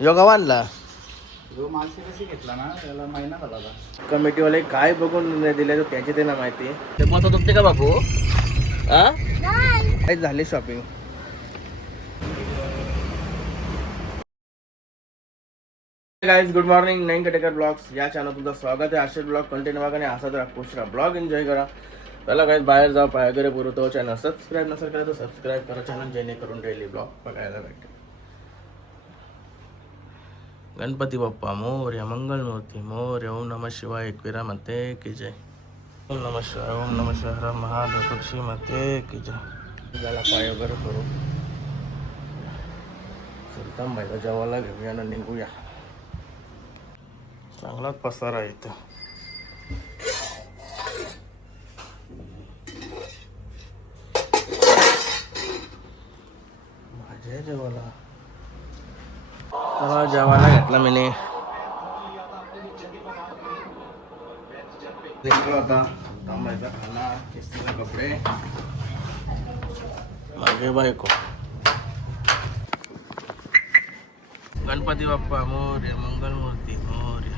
योगा आणला जो माणसे कशी घेतला ना त्याला महिना झाला होता. कमिटीवाले काय बघून निर्णय दिले तर त्याची त्यांना माहिती. ते मत दुखते का बापू? हा काय झाले शॉपिंग? Guys good morning. नईन कटेकर ब्लॉग्स या चॅनल तुमचं स्वागत आहे. असे ब्लॉग कंटेंट बघा आणि असाच राहा, खुश राहा, ब्लॉग एन्जॉय करा. त्याला काही बाहेर जाऊ पाय वगैरे पुरवतो. चॅनल सबस्क्राईब नसेल करा तर सबस्क्राईब करा चॅनल, जेणेकरून डेली ब्लॉग बघायला भेटेल. गणपती बाप्पा मोरया, मंगलमूर्ती मोरया. ओम नमः शिवाय. एकविरा मते की जय. ओम नमः शिवाय. ओम नमः शिवाय. हर महादेव. तुळशी मते की जय. झाला पाय वगैरे करू. सुलतान भाईला जेवायला घेऊया ना निघूया. चांगलाच पसारा आहे इथं. माझ्या जेवायला चला जेवायला घेतला मी. देखलो आता तांबायचा खाना, केसरीला कपडे, माझे बायको. गणपती बाप्पा मोरया, मंगलमूर्ती मोरया.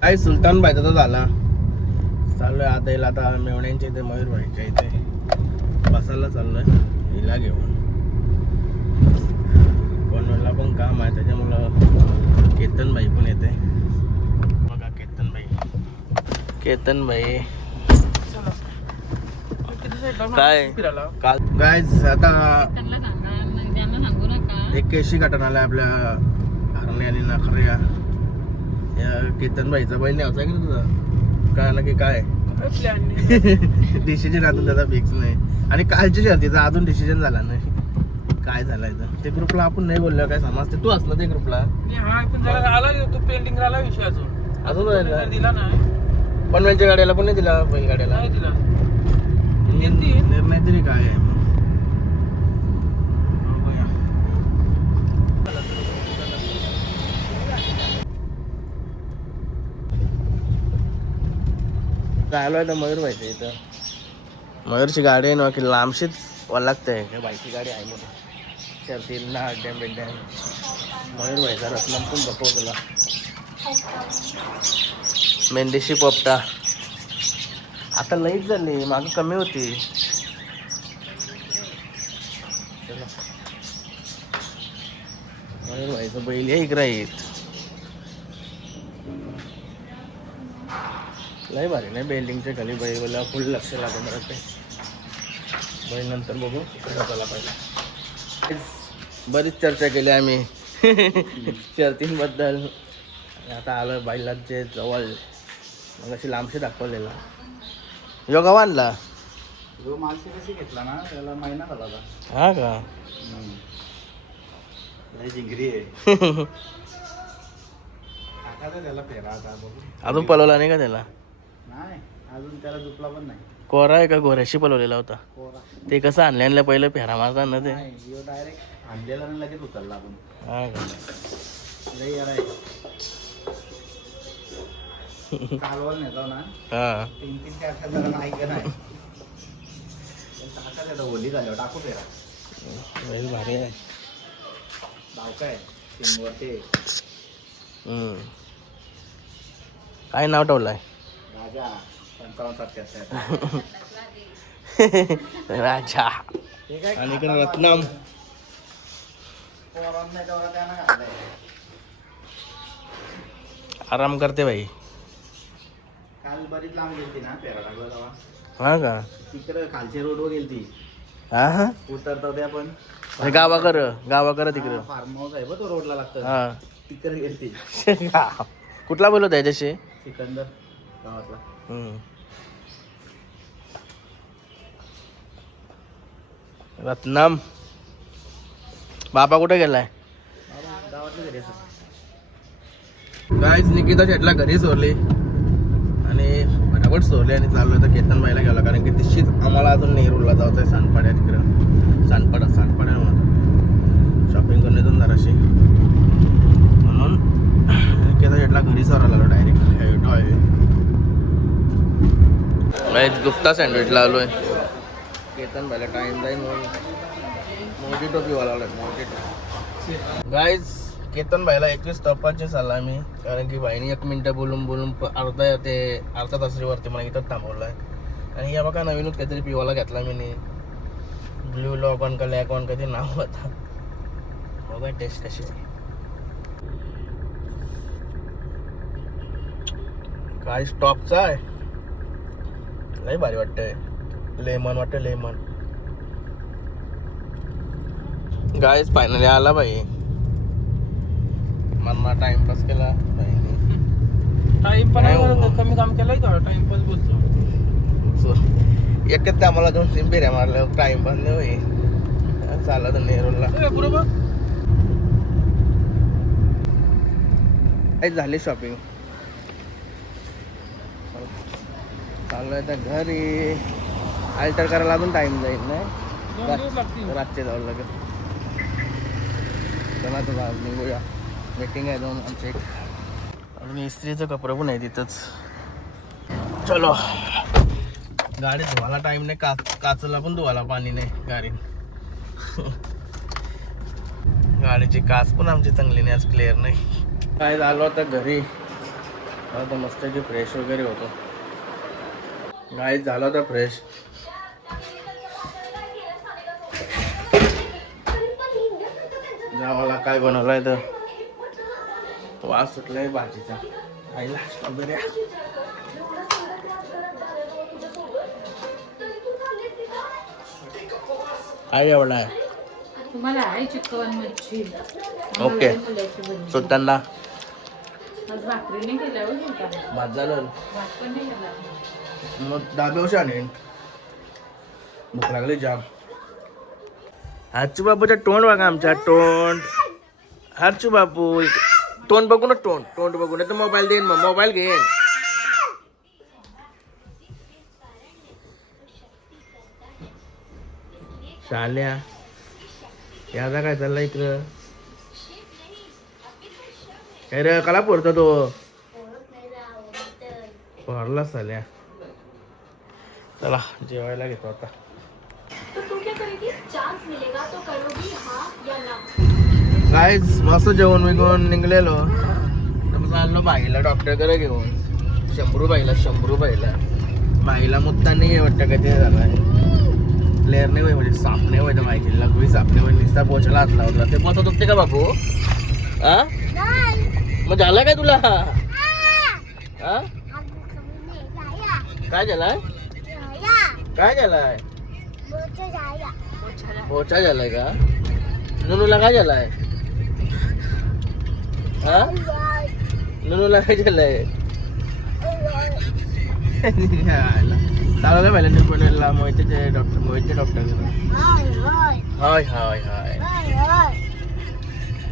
काय सुलतान बाईचा तर झाला. चाललोय आता येईल. आता मेवण्यांच्या इथे, मयूर भाईच्या इथे बसायला चाललोय हिला घेऊन. कोणाला पण काम आहे त्याच्यामुळं केतन भाई पण येते बघा. केतन भाई काय काल गायज आता एक केशी काटून आलाय आपल्या हरणे आणि नखऱ्या. या केतन भाईचा बैल न्यायचा की नाही तुझा? कळालं की काय डिसिजन अजून त्याचा फिक्स नाही. आणि कालच्या शर्तीचा अजून डिसिजन झाला नाही. काय झालंय ते ग्रुपला आपण नाही बोललो काय समजते. तू असलं ते ग्रुपला पेंडिंग राहिला विषय अजून दिला नाही. पनवेलच्या गाड्याला पण नाही दिला, बैलगाड्याला नाही दिला. निर्णय तरी काय आहे. आलोय तर मयूर व्हायचं इथं. मयूरची गाडी आहे ना की लांबशीच लागते. बाईकची गाडी आहे मोठी शर्तीला डॅम बिड्डॅम. मयूर व्हायचा रत्नम पण बपव तुला. मेंढीशी पोपटा आता लईच झाली, मागं कमी होती. चला मयूर व्हायचं बैल या इकराईत. लय भारी नाही बिल्डिंगच्या खाली बैल फुल लक्ष लागून राहते. बैल नंतर बघू चला. पहिला बरीच चर्चा केली आम्ही शर्तींबद्दल. आता आलं बैलांचे जवळ. मग अशी लांबशी दाखवलेला योगा आणला. जो माणसे कशी घेतला ना त्याला महिना झाला होता. हा का? लय जिंगरी आहे. टाकायचा त्याला फेरा आता बघू. अजून पलवला नाही का त्याला? नाही अजून त्याला झुपला पण नाही. कोरा आहे का गोऱ्याशी पलवलेला होता? कोरा. ते कसं आणल्या पहिलं फेरा मारता ना ते. डायरेक्ट आणलेला आणि लगेच उचलला आपण. हा का? लय यार आहे. कालवर नेतो ना. हा 3-3 4 जरा नाही का नाही. टाका त्याचा होली झाल्यावर टाकू फेरा. बैल भारी आहे. भाव काय 3 वर ते काय नाव ठेवलंय? राजा 55-77. राजा. हे काय आणि इकडे रत्नम. पोरांना तेवढा त्यानं घातलाय. आराम करते भाई. काल बरीच लांब गेलती ना फेरा लागला तेव्हा. हा का? तिकडं खालच्या रोडवर गेलती. हा हा उतरता ते आपण गावाकर तिकडं फार्म हाऊस आहे बघ तो रोडला लागतं. हा तिकडे गेलती. कुठला बोलत आहे तसे? सिकंदर गावातला. रत्नम. बाबा कुठे गेलाय? गावातले घरी असतात. गायच निकिता शेटला घरी सोडली आणि फटाफट सोडली आणि चाललो तर केतन बाईला गेला. कारण की तिशीच आम्हाला अजून नेरूरला जायचं आहे. सानपाड्या तिकडं सानपाड्या मला शॉपिंग करून येतो जराशी. म्हणून निकिता शेटला घरी सोडायला आलो डायरेक्ट. गुप्ता सँडविचला आलोय. केतन बाईला टाइम जाईल म्हणून मोजिटो पिवा लागला मोजिटो. गाईज केतन भाईला 21 टप्पाचे चालला मी, कारण की भाईने 1 मिनिटं बोलून बोलून अर्धा तासावरती मला इथं थांबवलं आहे. आणि या बघा नवीनच काहीतरी पिवाला घेतला मी, ब्ल्यू लॉकॉन का लॅकॉन काहीतरी नाव होता. बघा टेस्ट कशी आहे. काय स्टॉपचा आहे, लई भारी वाटतंय. लेमन वाटतं लेमन. गाईज फायनली आला भाई, मला टाइमपास केला भाईने. टाइम कमी काम केलंय का टाइमपास बोलतो. एकच आम्हाला 2-3 फेऱ्या मारल्या, टाइमपास नाही होई. चालला तर नेहरूला बरोबर. झाली शॉपिंग, चालू आहे तर घरी. अल्टर करायला अजून टाइम जाईल नाही, 2 दिवस लागतील. रातचे जावं लागेल. चला तर निघूया, मीटिंग आहे 2 आमचे. अजून इस्त्रीचं कपडं पण आहे तिथंच. चलो. गाडी धुवायला टाइम नाही, काचला पण धुवायला पाणी नाही गाडी. गाडीची काच पण आमची चांगली नाही, आज क्लिअर नाही. काय झालं आता घरी, आता मस्त की फ्रेश वगैरे होतो. गाडी झालं होतं फ्रेश. जेवायला काय बनवलंय तर वास सुटलाय भाजीचा. आईला स्ट्रॉबेरी काय जेवढा तुम्हाला आहे चिकन मच्छी. ओके. सुट्ट्यांना आज भाकरी नाही केल्या हो सुलतान. भात झालं, भात पण नाही केला. मग डाब्यावशी आणेन. भूक लागली जाम. हर्चू बापूचं तोंड बघा, आमच्या तोंड. हर्चू बापू तोंड बघूनच तोंड बघून तर मोबाईल देईन, मग मोबाईल घेईन. शाल्या याचा काय चाललाय इकडं, काय रे कला पोरतो तो पोरला साल्या. चला जेवायला घेतो आता. गाईज मस्त जेवण विकून निघलेलो, तर चाललो बाईला डॉक्टरकडे घेऊन. 100 रुपयाला बाईला मुद्दा नाही वाटतं का ते झालाय. प्लेअर नाही होय, म्हणजे साप नाही होय, तर माहिती लगवी साप नाही होय. निस्ता पोचायला हात लावला ते पोचत होते का बापू? हा मग झाला काय तुला? हा काय झालाय, काय झालाय? पोचा झालाय का? नुनूला काय झालाय? हा नुनूला काय झालंय? चालवलं पाहिजे निपुणला मोहितचे डॉक्टर. हाय हाय हाय.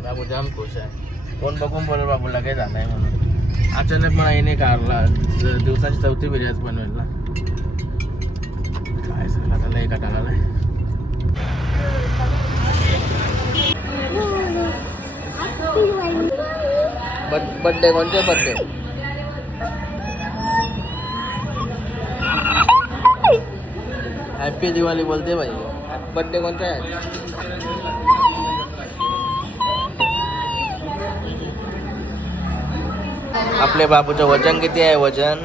बाबू जाम खुश आहे. कोण बघून बोल बाबूला काय झालंय म्हणून. अचानक मला येणे कारला दिवसाची 4थी बिर्याणी बनवायला. काय सगळं त्याला एका टाळाला. बर्थडे कोणते बर्थडे? हॅपी दिवाळी बोलते भाई. बर्थडे कोणता आहे? आपल्या बाबूचं वजन किती आहे? वजन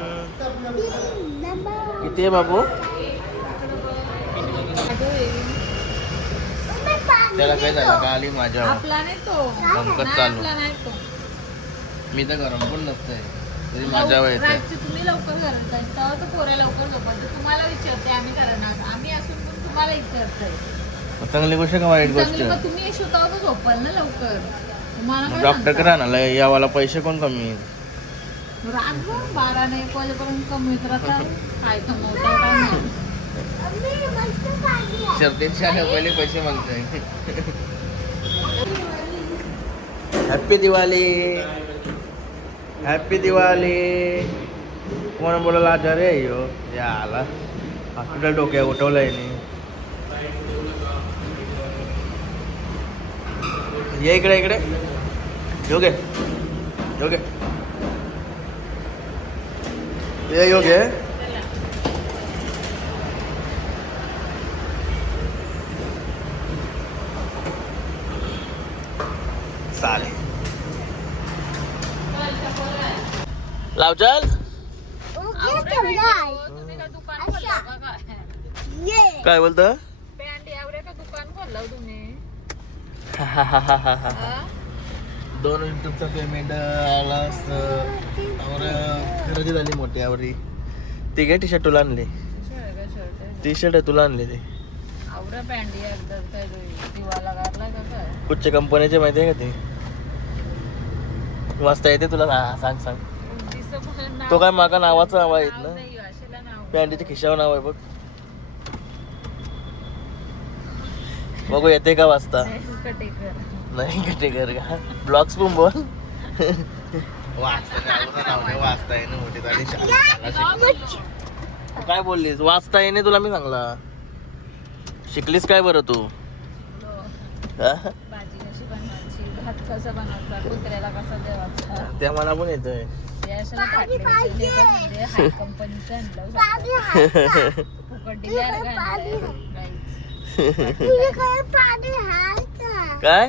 किती आहे बाबू? त्याला काय झालं का आली माझ्या आपला नाही तो, गमकत नाही चालू. आपला नाही तो. मी तर गरम पण नसतंय तरी माझ्या वय रातची तुम्ही लवकर घरात जाईल तेव्हा तो पोऱ्या लवकर झोपत. तुम्हाला विचारते आम्ही करणार, आम्ही असून पण तुम्हाला विचारतोय. चांगली गोष्ट का वाईट गोष्ट? चांगली मग तुम्ही स्वतः तर झोपाल ना लवकर. तुम्हाला काय डॉक्टर सांगता? करा ना यावाला पैसे कोण कमी? रात्र 12 ने 1 वाजेपर्यंत कमी राहतात. काय कमवता काय नाही. शर्तीच्या पहिले पैसे मागतोय. Happy Diwali, happy Diwali. कोण बोलायला आजार रे यो याला हॉस्पिटल डोक्या उठवलंय नी. ये इकडे इकडे योगे योगे ये योगे. चालेल लाव चल. तुम्ही काय दुकान खोललं का काय? काय बोलतं पॅन्ट यावरे का दुकान खोललं तुम्ही? 2 युट्यूबचा पेमेंट आला असतं. खरेदी झाली मोठी आवरी. ती काय टी शर्ट तुला आणली? टी शर्ट आहे तुला आणली ती आवरा पॅन्ट यार काय दिवाला गारला का काय? कुठच्या कंपनीचे माहिती आहे का ती? वाचता येते तुला? हा सांग सांग. तो काय मागा नावाचं नाव आहे ना पॅन्टीच्या खिशावर नाव आहे बघ. बघू येते का वाचता? नाही कटेकर का ब्लॉग्स पण बोल. वाचता येणं मोठी झाली. काय बोललीस? वाचता येणे तुला मी सांगला. शिकलीस काय बरं तू? भाजी कशी बनवायची, भात कसा बनवायचा, कुत्र्याला कसा देवाचा, त्या मला पण येतोय. कंपनीचं फुकट दिल्यावर काय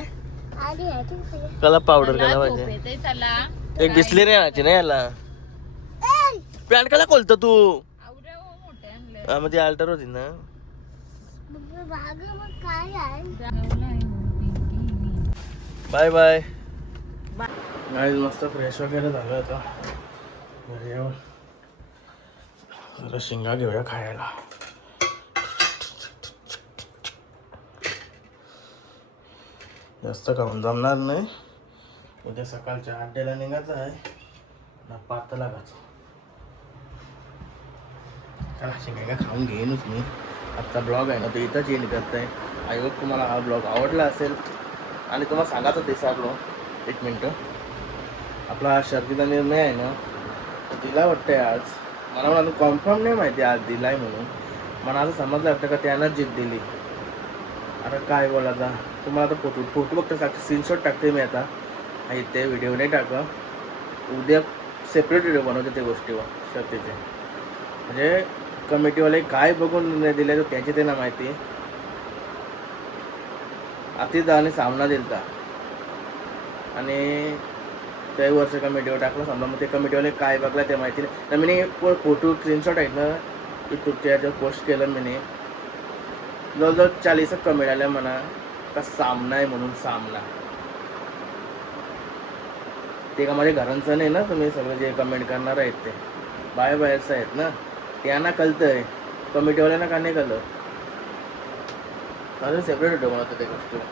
कला पावडर कला पाहिजे. चला एक बिस्लेरी आणायची ना याला. पॅन्ट कला खोलतो तू? आवऱ्या हो मोठे आणले. मग ती अल्टर होती ना. Bye bye. गाईज मस्त फ्रेश वगैरे झालं आता. घरी येऊन जरा शिंगा घेऊया खायला. जास्त खाऊन जमणार नाही. उद्या सकाळच्या 8:00 निघायचं आहे ना 5 लागायचं. चला शिंगा खाऊन घेईनच मी. आजचा ब्लॉग आहे ना तो इथंच एंड करताय. आय होप तुम्हाला हा ब्लॉग आवडला असेल. आणि तुम्हाला सांगायचं ते विसरलो. 1 मिनटं. आपला शर्दीचा निर्णय आहे ना तो दिला वाटतंय आज. मला अजून कन्फर्म नाही माहिती आज दिलाय म्हणून. मला असं समजलं वाटतं का त्यानं जिद्द दिली. आता काय बोलायचा तुम्हाला आता फोटो बघता टाकते स्क्रीनशॉट टाकते मी आता. आणि ते व्हिडिओ नाही टाका. उद्या सेपरेट व्हिडिओ बनवते त्या गोष्टीवर शर्तीचे. म्हणजे कमिटीवाले काय बघून निर्णय दिले तर त्याची त्यांना माहिती. अतिदाने सामना दिलता आणि काही वर्ष कमिटीवर टाकलं समजा. मग ते कमिटीवाले काय बघला ते माहिती नाही. तर मी फोटो स्क्रीनशॉट आहेत ना यूट्यूबच्या याच्यावर पोस्ट केलं मी. जवळजवळ 40 कमेंट आल्या म्हणा का सामना आहे म्हणून. सामना ते का माझ्या घरांचं नाही ना. तुम्ही सगळे जे कमेंट करणार आहेत ते बाहेरचं आहेत ना. त्यांना कळतंय. कमिटीवाल्यांना का नाही कळलं? अजून सेपरेट व्हिडिओ बनवतो त्या गोष्टीवर.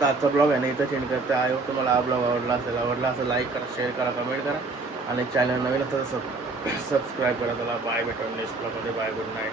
तर आजचा ब्लॉग आहे ना इथं चेंज करते. आय होप तुम्हाला हा ब्लॉग आवडला असं लाईक करा, शेअर करा, कमेंट करा. आणि चॅनल नवीन असतं तर सबस्क्राईब करा. चला बाय भेटून नेक्स्ट ब्लॉगमध्ये. Bye, good night.